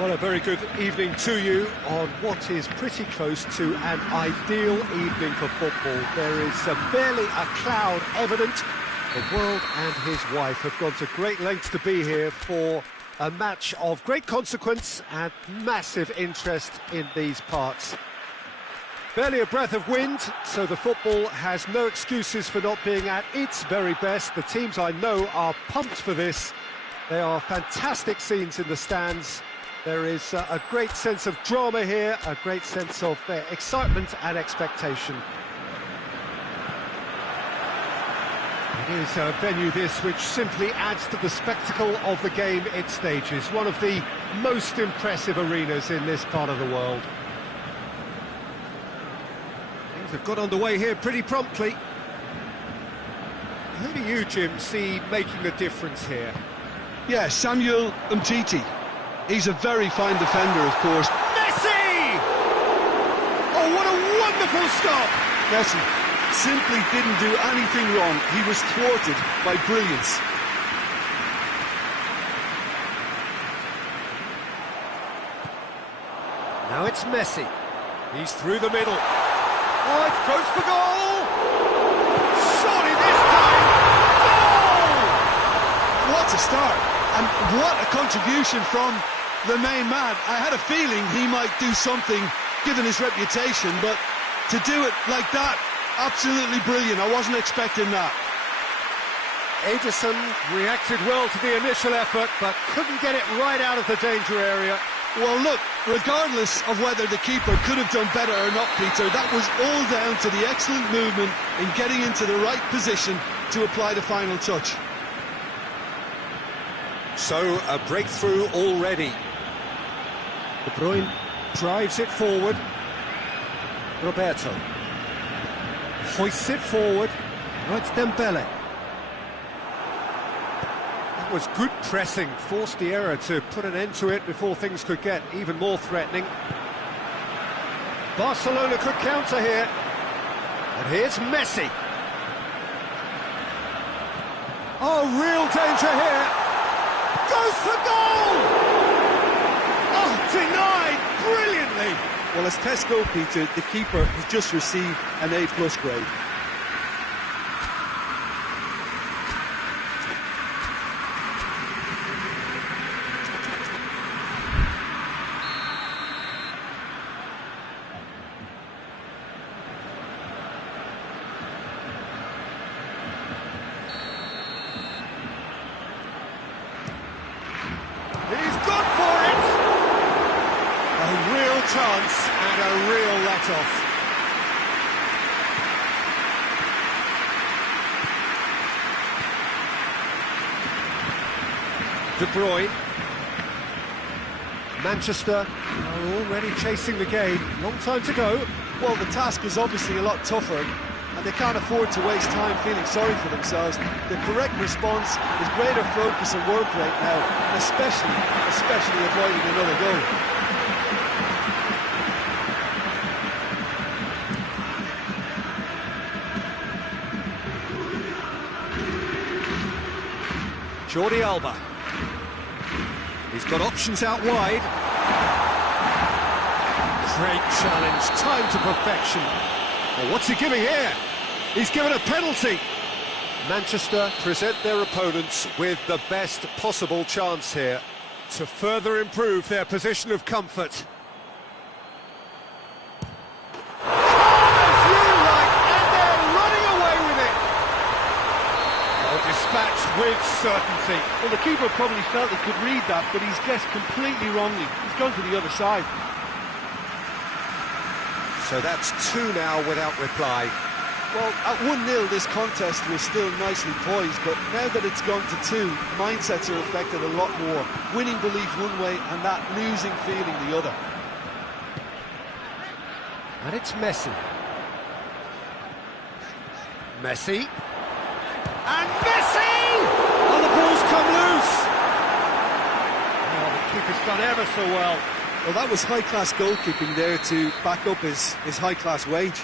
Well, a very good evening to you on what is pretty close to an ideal evening for football. There is barely a cloud evident. The world and his wife have gone to great lengths to be here for a match of great consequence and massive interest in these parts. Barely a breath of wind, so the football has no excuses for not being at its very best. The teams I know are pumped for this. There are fantastic scenes in the stands. There is a great sense of drama here, a great sense of excitement and expectation. It is a venue this which simply adds to the spectacle of the game it stages. One of the most impressive arenas in this part of the world. Things have got underway here pretty promptly. Who do you, Jim, see making the difference here? Yeah, Samuel Umtiti. He's a very fine defender, of course. Messi! Oh, what a wonderful stop! Messi simply didn't do anything wrong. He was thwarted by brilliance. Now it's Messi. He's through the middle. Oh, it's close for goal! Surely this time, goal! What a start, and what a contribution from the main man. I had a feeling he might do something, given his reputation, but to do it like that, absolutely brilliant. I wasn't expecting that. Edison reacted well to the initial effort, but couldn't get it right out of the danger area. Well, look, regardless of whether the keeper could have done better or not, Peter, that was all down to the excellent movement in getting into the right position to apply the final touch. So, a breakthrough already. De Bruyne drives it forward. Roberto hoists it forward. Now it's Dembele. That was good pressing, forced the error to put an end to it before things could get even more threatening. Barcelona could counter here. And here's Messi. Oh, real danger here. Goes for goal! Oh, denied brilliantly! Well, as tests go, Peter, the keeper has just received an A+ grade. Chance and a real let-off. De Bruyne. Manchester are already chasing the game. Long time to go. Well, the task is obviously a lot tougher, and they can't afford to waste time feeling sorry for themselves. The correct response is greater focus and work rate now, and especially avoiding another goal. Jordi Alba. He's got options out wide. Great challenge, time to perfection. Well, what's he giving here? He's given a penalty. Manchester present their opponents with the best possible chance here to further improve their position of comfort. Dispatched with certainty. Well, the keeper probably felt he could read that, but he's guessed completely wrongly. He's gone to the other side. So that's 2 now without reply. Well, at 1-0 this contest was still nicely poised, but now that it's gone to 2, mindsets are affected a lot more. Winning belief one way and that losing feeling the other. And it's Messi. Messi. And Messi! Oh, the ball's come loose! Oh, the keeper's done ever so well. Well, that was high-class goalkeeping there to back up his high-class wage.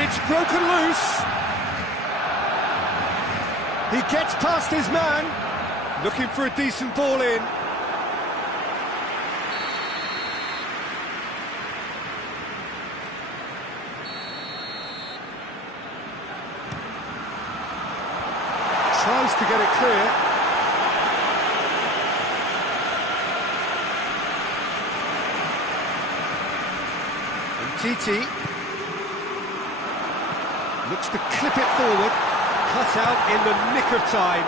It's broken loose. He gets past his man, looking for a decent ball in. Tries to get it clear. And Titi looks to clip it forward. Cut out in the nick of time.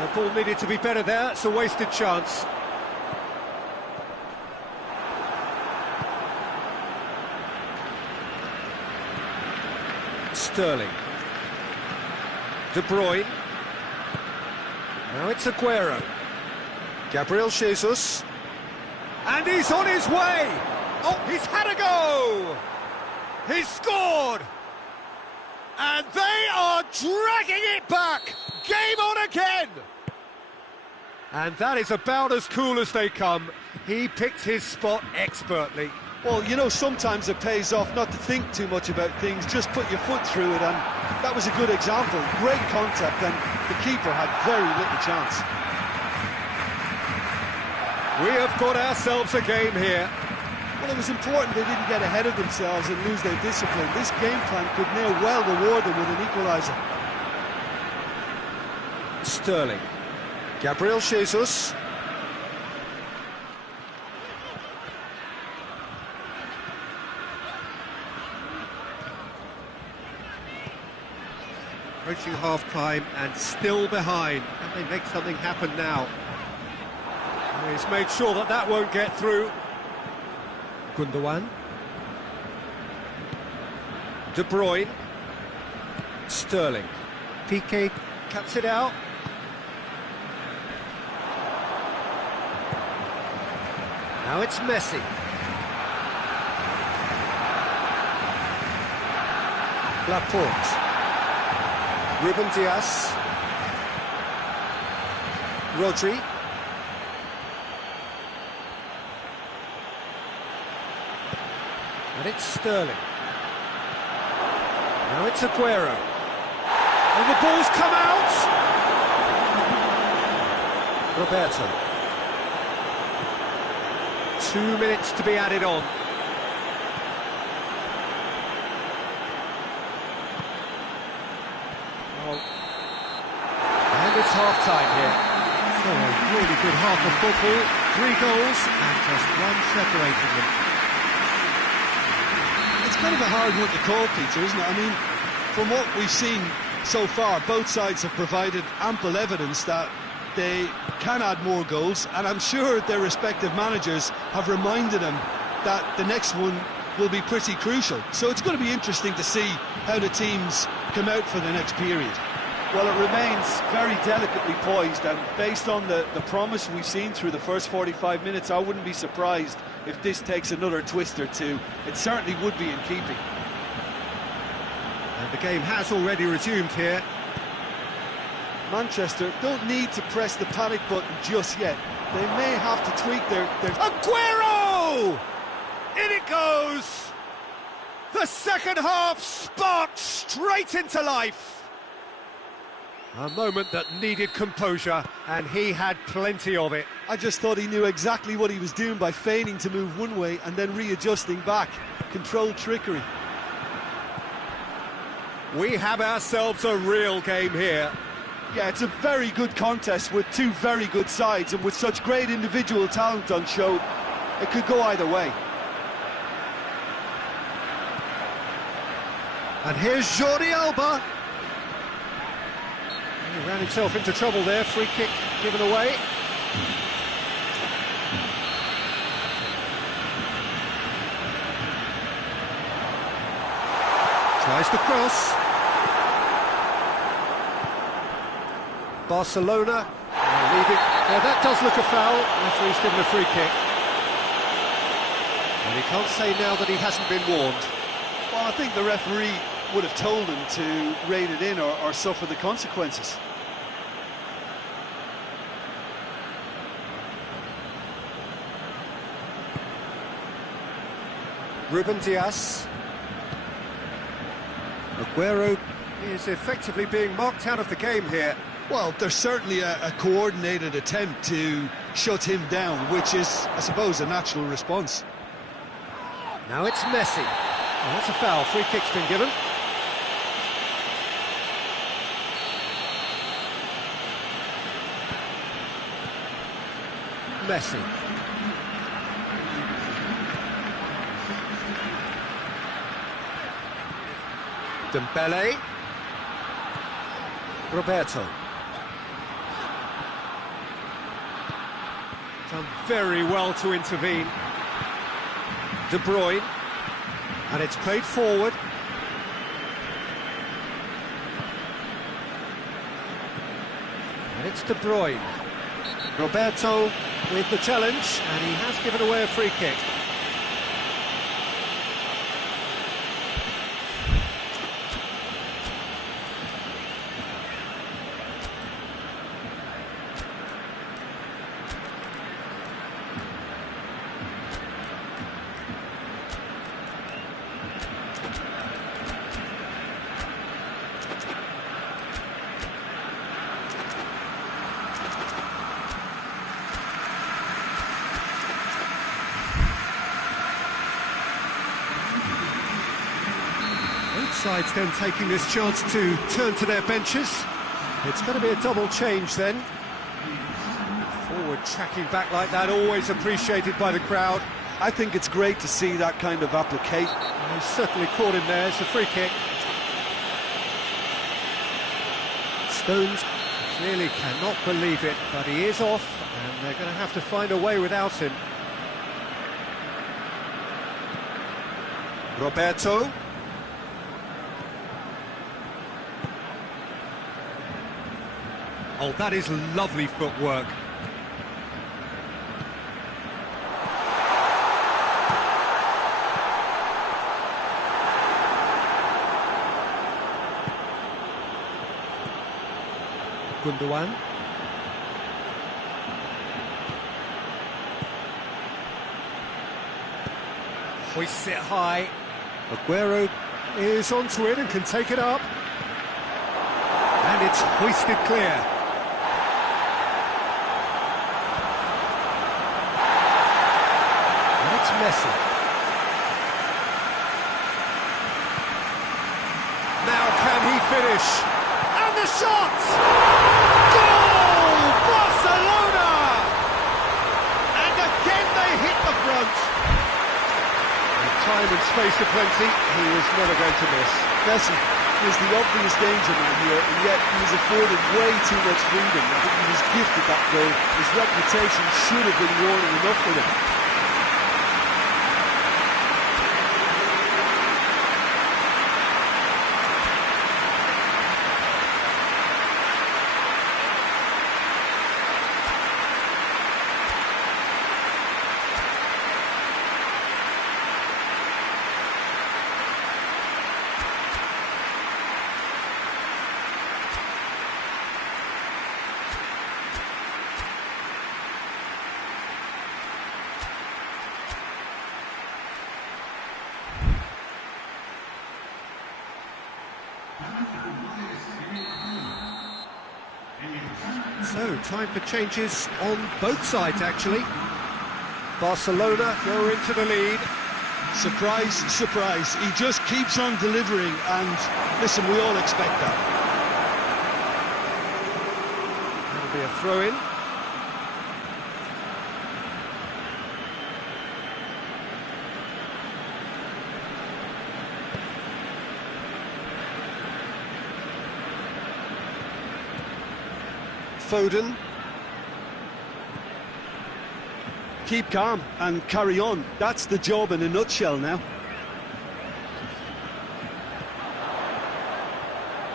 The ball needed to be better there. It's a wasted chance. Sterling. De Bruyne. Now it's Aguero. Gabriel Jesus. And he's on his way! Oh, he's had a go! He's scored! And they are dragging it back! Game on again! And that is about as cool as they come. He picked his spot expertly. Well, you know, sometimes it pays off not to think too much about things, just put your foot through it, and that was a good example. Great contact, and the keeper had very little chance. We have got ourselves a game here. Well, it was important they didn't get ahead of themselves and lose their discipline. This game plan could now well reward them with an equaliser. Sterling. Gabriel Jesus. Approaching half-time and still behind. Can they make something happen now? He's made sure that that won't get through. Gundogan. De Bruyne. Sterling. Piqué cuts it out. Now it's Messi. Laporte. Ruben Dias. Rodri. And it's Sterling. Now it's Aguero. And the ball's come out! Roberto. 2 minutes to be added on. Oh. And it's half-time here. So a really good half of football. 3 goals and just one separating them. It's kind of a hard one to call, Peter, isn't it? I mean, from what we've seen so far, both sides have provided ample evidence that they can add more goals, and I'm sure their respective managers have reminded them that the next one will be pretty crucial. So it's going to be interesting to see how the teams come out for the next period. Well, it remains very delicately poised, and based on the promise we've seen through the first 45 minutes, I wouldn't be surprised if this takes another twist or two. It certainly would be in keeping. And the game has already resumed here. Manchester don't need to press the panic button just yet. They may have to tweak their... Aguero! In it goes! The second half sparked straight into life. A moment that needed composure, and he had plenty of it. I just thought he knew exactly what he was doing by feigning to move one way and then readjusting back. Controlled trickery. We have ourselves a real game here. Yeah, it's a very good contest with two very good sides, and with such great individual talent on show, it could go either way. And here's Jordi Alba. He ran himself into trouble there, free kick given away. Tries the cross. Barcelona leaving. Now that does look a foul. Referee's given a free kick. And he can't say now that he hasn't been warned. Well, I think the referee would have told him to rate it in or suffer the consequences. Ruben Dias. Aguero is effectively being marked out of the game here. Well, there's certainly a coordinated attempt to shut him down, which is, I suppose, a natural response. Now it's Messi. Oh, that's a foul. Free kick's been given. Messi. Dembele. Roberto. Done very well to intervene. De Bruyne. And it's played forward. And it's De Bruyne. Roberto with the challenge, and he has given away a free kick. Sides then taking this chance to turn to their benches. It's going to be a double change then. Forward tracking back like that, always appreciated by the crowd. I think it's great to see that kind of application. He's certainly caught him there. It's a free kick. Stones clearly cannot believe it, but he is off, and they're going to have to find a way without him. Roberto. Oh, that is lovely footwork. Gundogan. Hoists it high. Aguero is onto it and can take it up. And it's hoisted clear. Messi. Now can he finish? And the shot! Goal! Barcelona! And again they hit the front. With time and space aplenty, he was never going to miss. Messi is the obvious danger man here, and yet he was afforded way too much freedom. I think he was gifted that goal. His reputation should have been warning enough for him. So, time for changes on both sides, actually. Barcelona go into the lead. Surprise, surprise. He just keeps on delivering, and listen, we all expect that. That'll be a throw-in. Foden. Keep calm and carry on. That's the job in a nutshell now.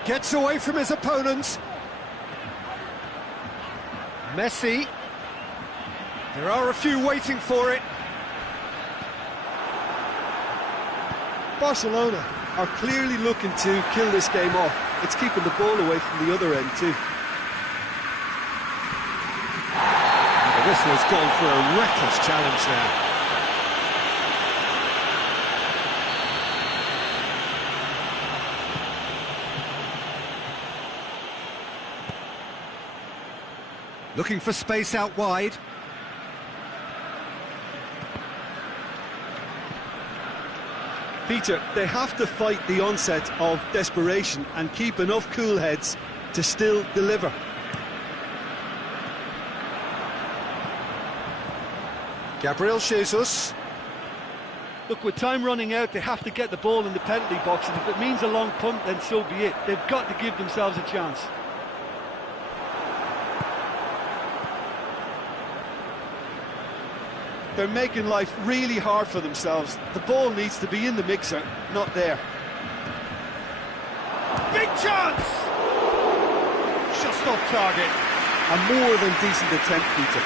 Gets away from his opponents. Messi. There are a few waiting for it. Barcelona are clearly looking to kill this game off. It's keeping the ball away from the other end too. The whistle has gone for a reckless challenge now. Looking for space out wide. Peter, they have to fight the onset of desperation and keep enough cool heads to still deliver. Gabriel Jesus. Look, with time running out, they have to get the ball in the penalty box, and if it means a long punt, then so be it. They've got to give themselves a chance. They're making life really hard for themselves. The ball needs to be in the mixer, not there. Big chance! Just off target. A more than decent attempt, Peter.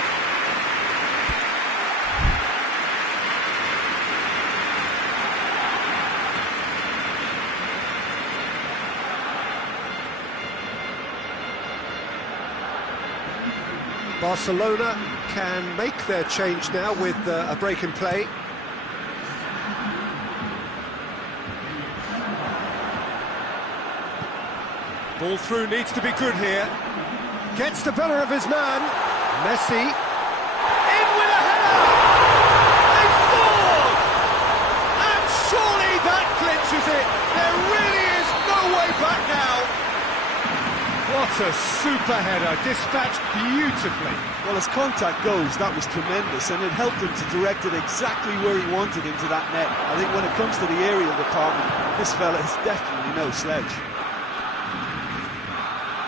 Barcelona can make their change now with a break in play. Ball through needs to be good here. Gets the better of his man. Messi. In with a header! They scored! And surely that clinches it. There really is no way back now. What a super header, dispatched beautifully. Well, as contact goes, that was tremendous, and it helped him to direct it exactly where he wanted into that net. I think when it comes to the aerial department, this fella is definitely no sledge.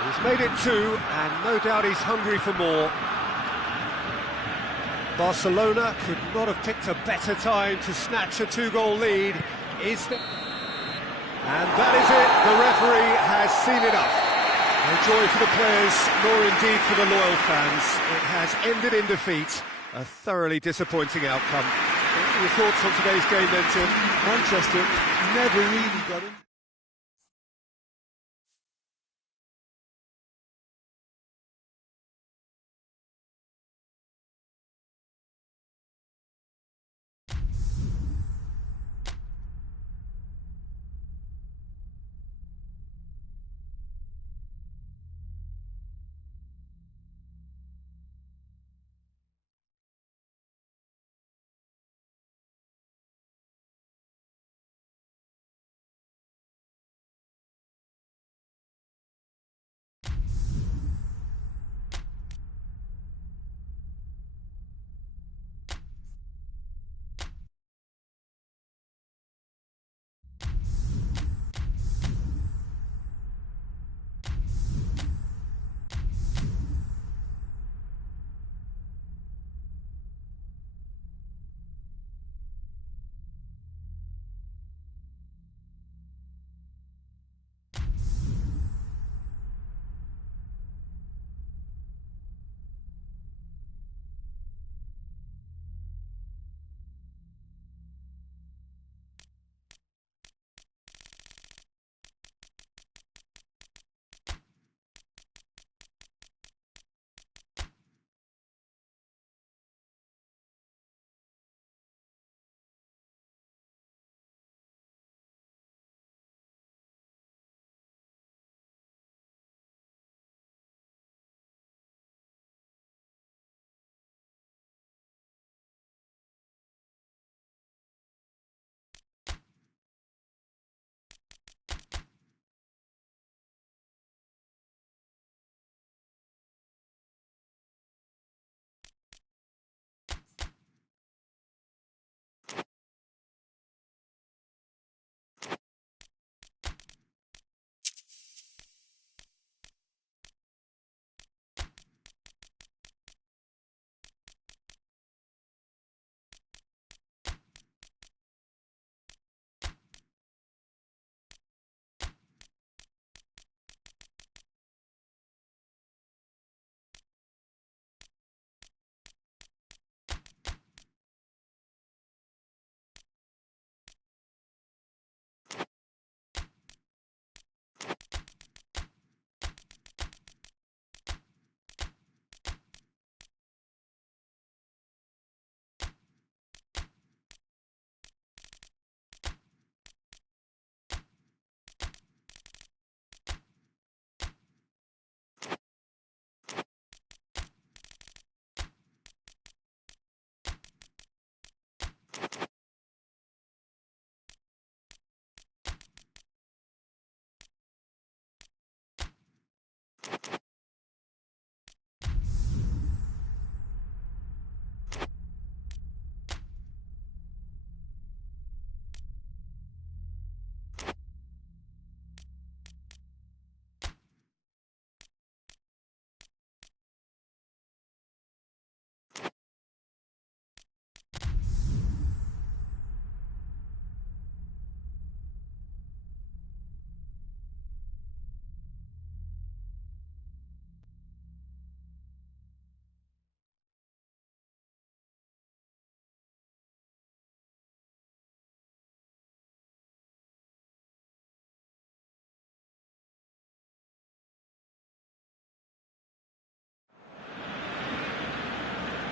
He's made it two, and no doubt he's hungry for more. Barcelona could not have picked a better time to snatch a two-goal lead. And that is it, the referee has seen enough. No joy for the players, nor indeed for the loyal fans. It has ended in defeat, a thoroughly disappointing outcome. What are your thoughts on today's game then, Jim? Manchester never really got in.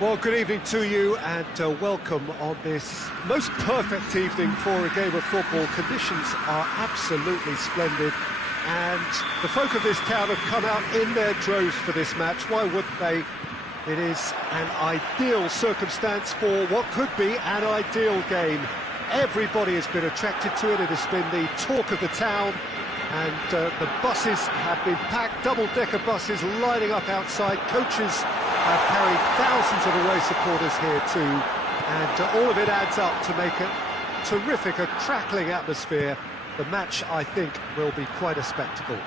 Well, good evening to you and welcome on this most perfect evening for a game of football. Conditions are absolutely splendid and the folk of this town have come out in their droves for this match. Why wouldn't they? It is an ideal circumstance for what could be an ideal game. Everybody has been attracted to it. It has been the talk of the town. And the buses have been packed, double-decker buses lining up outside. Coaches have carried thousands of away supporters here too. And all of it adds up to make a terrific, a crackling atmosphere. The match, I think, will be quite a spectacle.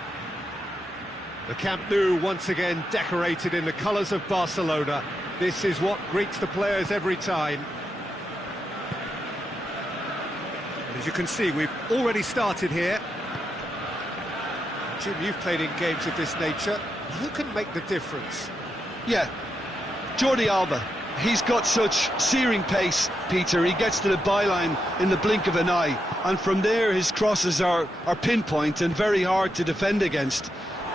The Camp Nou once again decorated in the colours of Barcelona. This is what greets the players every time. As you can see, we've already started here. Jim, you've played in games of this nature. Who can make the difference? Yeah, Jordi Alba. He's got such searing pace, Peter. He gets to the byline in the blink of an eye, and from there his crosses are pinpoint and very hard to defend against.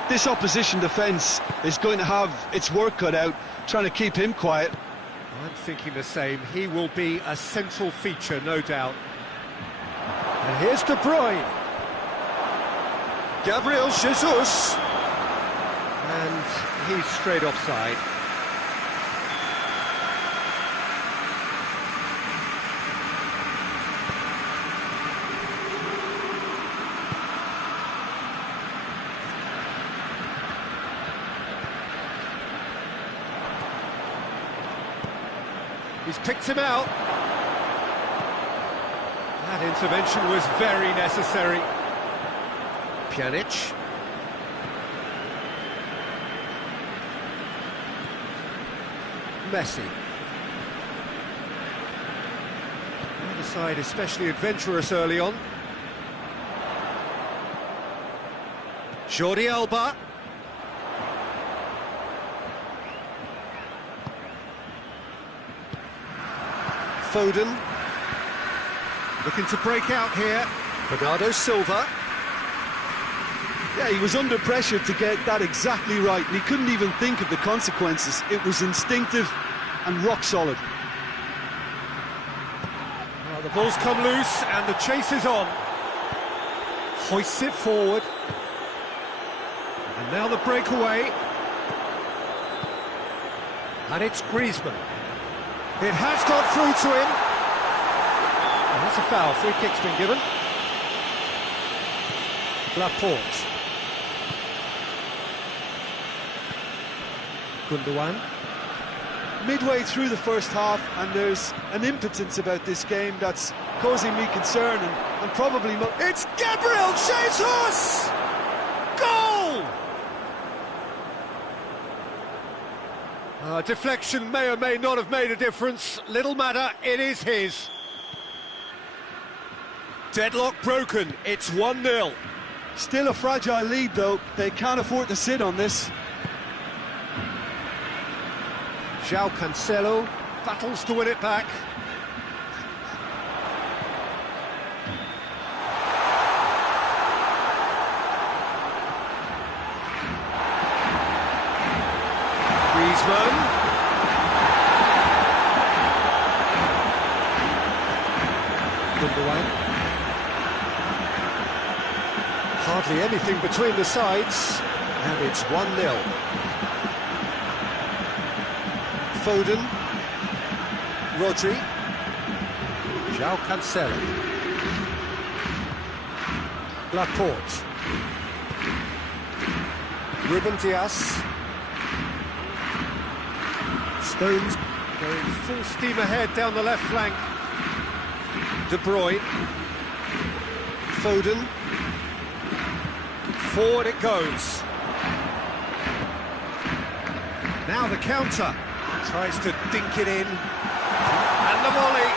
This opposition defence is going to have its work cut out, trying to keep him quiet. I'm thinking the same. He will be a central feature, no doubt. And here's De Bruyne. Gabriel Jesus. And he's straight offside. He's picked him out. That intervention was very necessary. Pjanic. Messi. The other side especially adventurous early on. Jordi Alba. Foden. Looking to break out here. Bernardo Silva. Yeah, he was under pressure to get that exactly right, and he couldn't even think of the consequences. It was instinctive and rock solid. Well, the ball's come loose and the chase is on. Hoists it forward. And now the breakaway. And it's Griezmann. It has got through to him. And that's a foul. Free kick's been given. Laporte. Gundogan. Midway through the first half, and there's an impotence about this game that's causing me concern, and probably... It's Gabriel Jesus! Goal! Deflection may or may not have made a difference. Little matter, it is his. Deadlock broken, it's 1-0. Still a fragile lead, though. They can't afford to sit on this. João Cancelo battles to win it back. Griezmann. Gundogan. Hardly anything between the sides, and it's 1-0. Foden, Rodri, João Cancelo, Laporte, Ruben Dias, Stones going full steam ahead down the left flank, De Bruyne, Foden, forward it goes. Now the counter. Tries to dink it in, and the volley.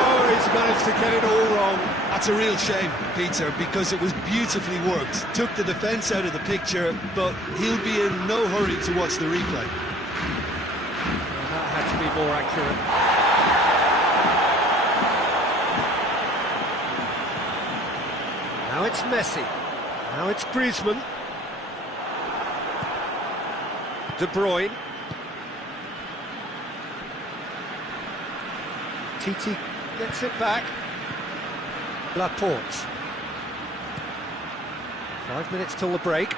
Oh, he's managed to get it all wrong. That's a real shame, Peter, because it was beautifully worked. Took the defence out of the picture, but he'll be in no hurry to watch the replay. Well, that had to be more accurate. Now it's Messi. Now it's Griezmann. De Bruyne. Titi gets it back. Laporte. 5 minutes till the break.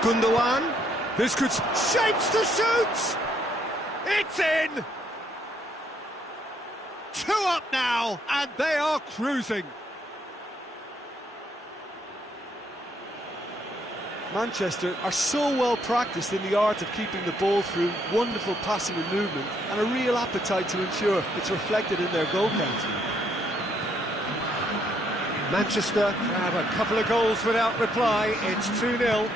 Gundogan. This could... Shapes to shoot! It's in! 2 up now, and they are cruising. Manchester are so well practiced in the art of keeping the ball through wonderful passing and movement, and a real appetite to ensure it's reflected in their goal count. Manchester have a couple of goals without reply. It's 2-0.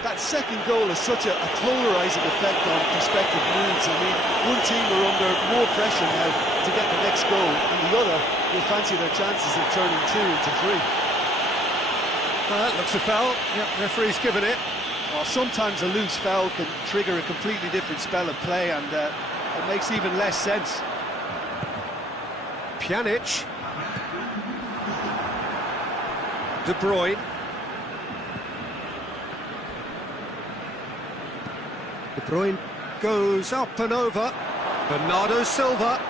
That second goal has such a polarising effect on prospective moods. I mean, one team are under more pressure now to get the next goal, and the other will fancy their chances of turning 2 into 3. Well, that looks a foul. Yep, referee's given it. Well, sometimes a loose foul can trigger a completely different spell of play, and it makes even less sense. Pjanic. De Bruyne. De Bruyne goes up and over. Bernardo Silva.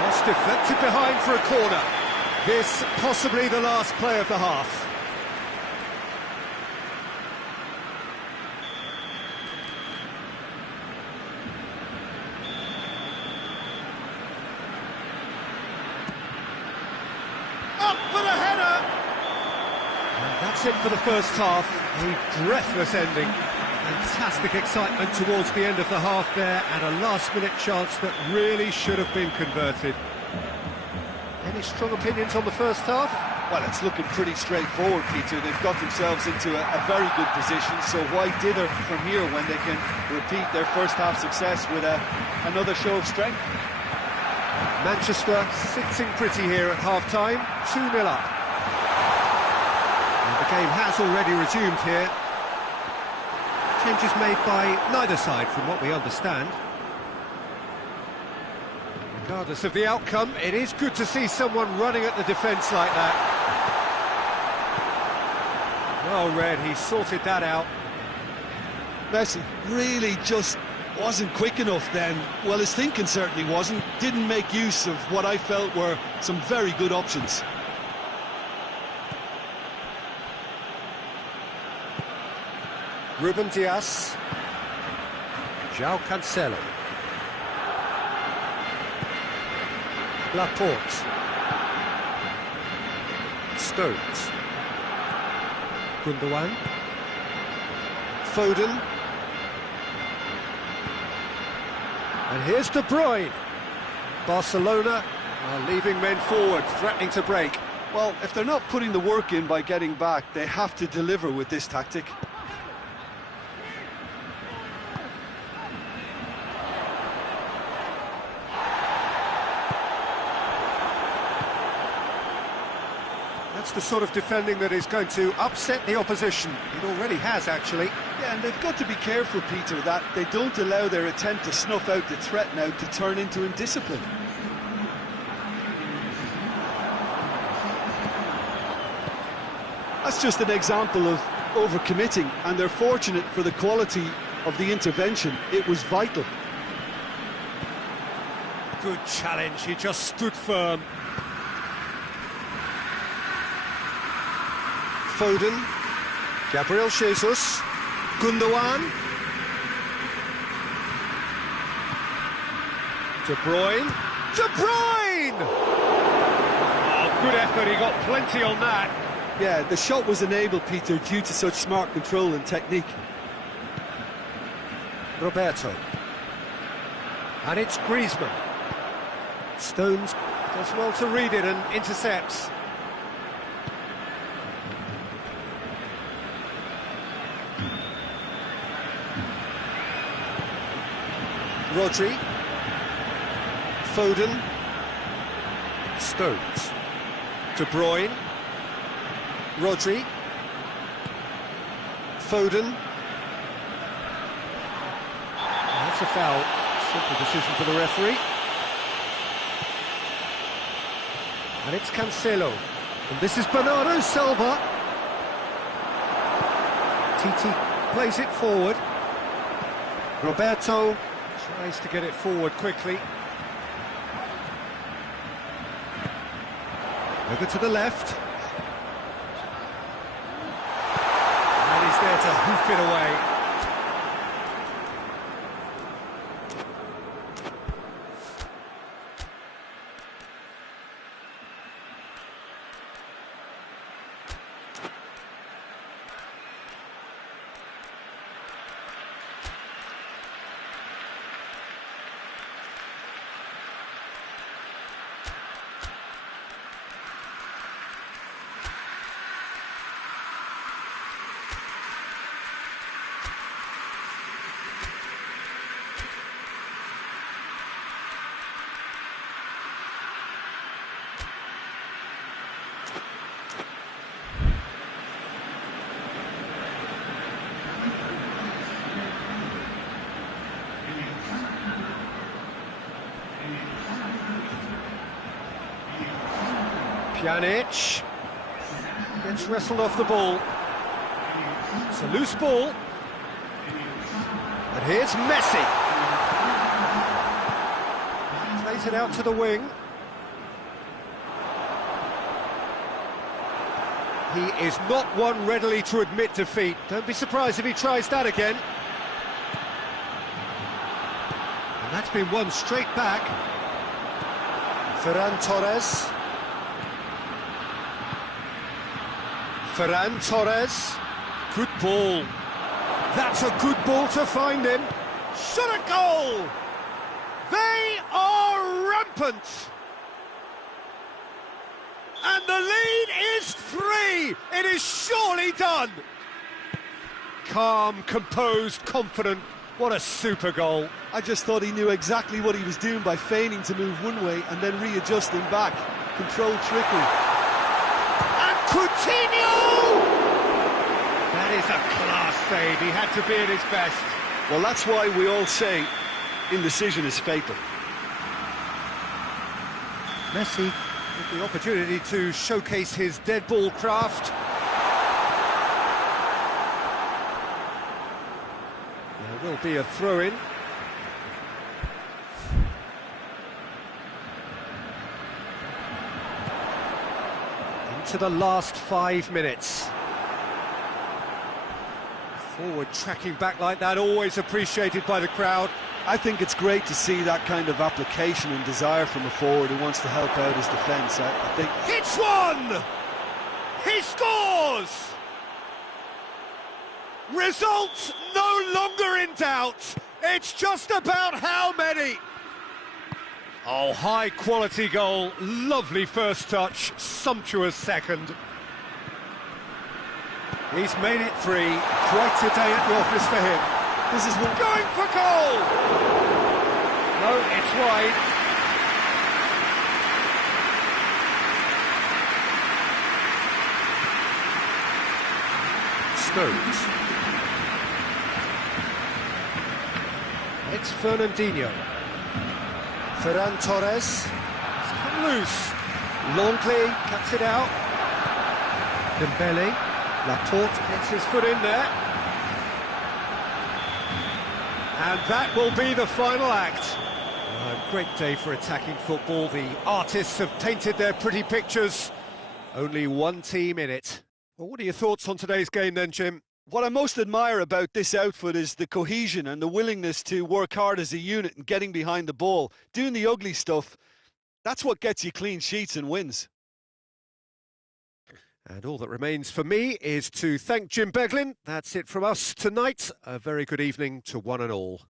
Just deflected behind for a corner. This possibly the last play of the half. Up for the header! And that's it for the first half. A breathless ending. Fantastic excitement towards the end of the half there, and a last-minute chance that really should have been converted. Any strong opinions on the first half? Well, it's looking pretty straightforward, Peter. They've got themselves into a very good position, so why dither from here when they can repeat their first half success with another show of strength? Manchester sitting pretty here at half-time, 2-0 up. And the game has already resumed here. Changes made by neither side from what we understand. Regardless of the outcome, it is good to see someone running at the defence like that. Well read, he sorted that out. Messi really just wasn't quick enough then. Well, his thinking certainly wasn't. Didn't make use of what I felt were some very good options. Ruben Dias. João Cancelo. Laporte. Stones. Gundogan. Foden. And here's De Bruyne. Barcelona are leaving men forward, threatening to break. Well, if they're not putting the work in by getting back, they have to deliver with this tactic. That's the sort of defending that is going to upset the opposition. It already has, actually. Yeah, and they've got to be careful, Peter, that they don't allow their attempt to snuff out the threat now to turn into indiscipline. That's just an example of overcommitting, and they're fortunate for the quality of the intervention. It was vital. Good challenge, he just stood firm. Foden, Gabriel Jesus, Gundogan, De Bruyne, De Bruyne! Oh, good effort, he got plenty on that. Yeah, the shot was enabled, Peter, due to such smart control and technique. Roberto. And it's Griezmann. Stones does well to read it and intercepts. Rodri, Foden, Stones, De Bruyne, Rodri, Foden. That's a foul. Simple decision for the referee. And it's Cancelo. And this is Bernardo Silva. Titi plays it forward. Roberto tries to get it forward quickly. Over to the left. And he's there to hoof it away. Pjanic gets wrestled off the ball. It's a loose ball. And here's Messi. Plays it out to the wing. He is not one readily to admit defeat. Don't be surprised if he tries that again. And that's been won straight back. Ferran Torres. Ferran Torres, good ball. That's a good ball to find him. Shot a goal! They are rampant! And the lead is 3! It is surely done! Calm, composed, confident. What a super goal. I just thought he knew exactly what he was doing by feigning to move one way and then readjusting back. Controlled trickery. Coutinho! That is a class save. He had to be at his best. Well, that's why we all say indecision is fatal. Messi with the opportunity to showcase his dead ball craft. There will be a throw-in. To the last 5 minutes. Forward tracking back like that, always appreciated by the crowd. I think it's great to see that kind of application and desire from a forward who wants to help out his defence. I think... Hits one! He scores! Results no longer in doubt. It's just about how many. Oh, high-quality goal, lovely first touch, sumptuous second. He's made it 3, quite a day at the office for him. This is one going for goal! No, it's wide. Stones. It's Fernandinho. Ferran Torres, it's come loose. Longley cuts it out. Dembele, Laporte gets his foot in there. And that will be the final act. A great day for attacking football. The artists have painted their pretty pictures. Only one team in it. Well, what are your thoughts on today's game then, Jim? What I most admire about this outfit is the cohesion and the willingness to work hard as a unit and getting behind the ball. Doing the ugly stuff, that's what gets you clean sheets and wins. And all that remains for me is to thank Jim Beglin. That's it from us tonight. A very good evening to one and all.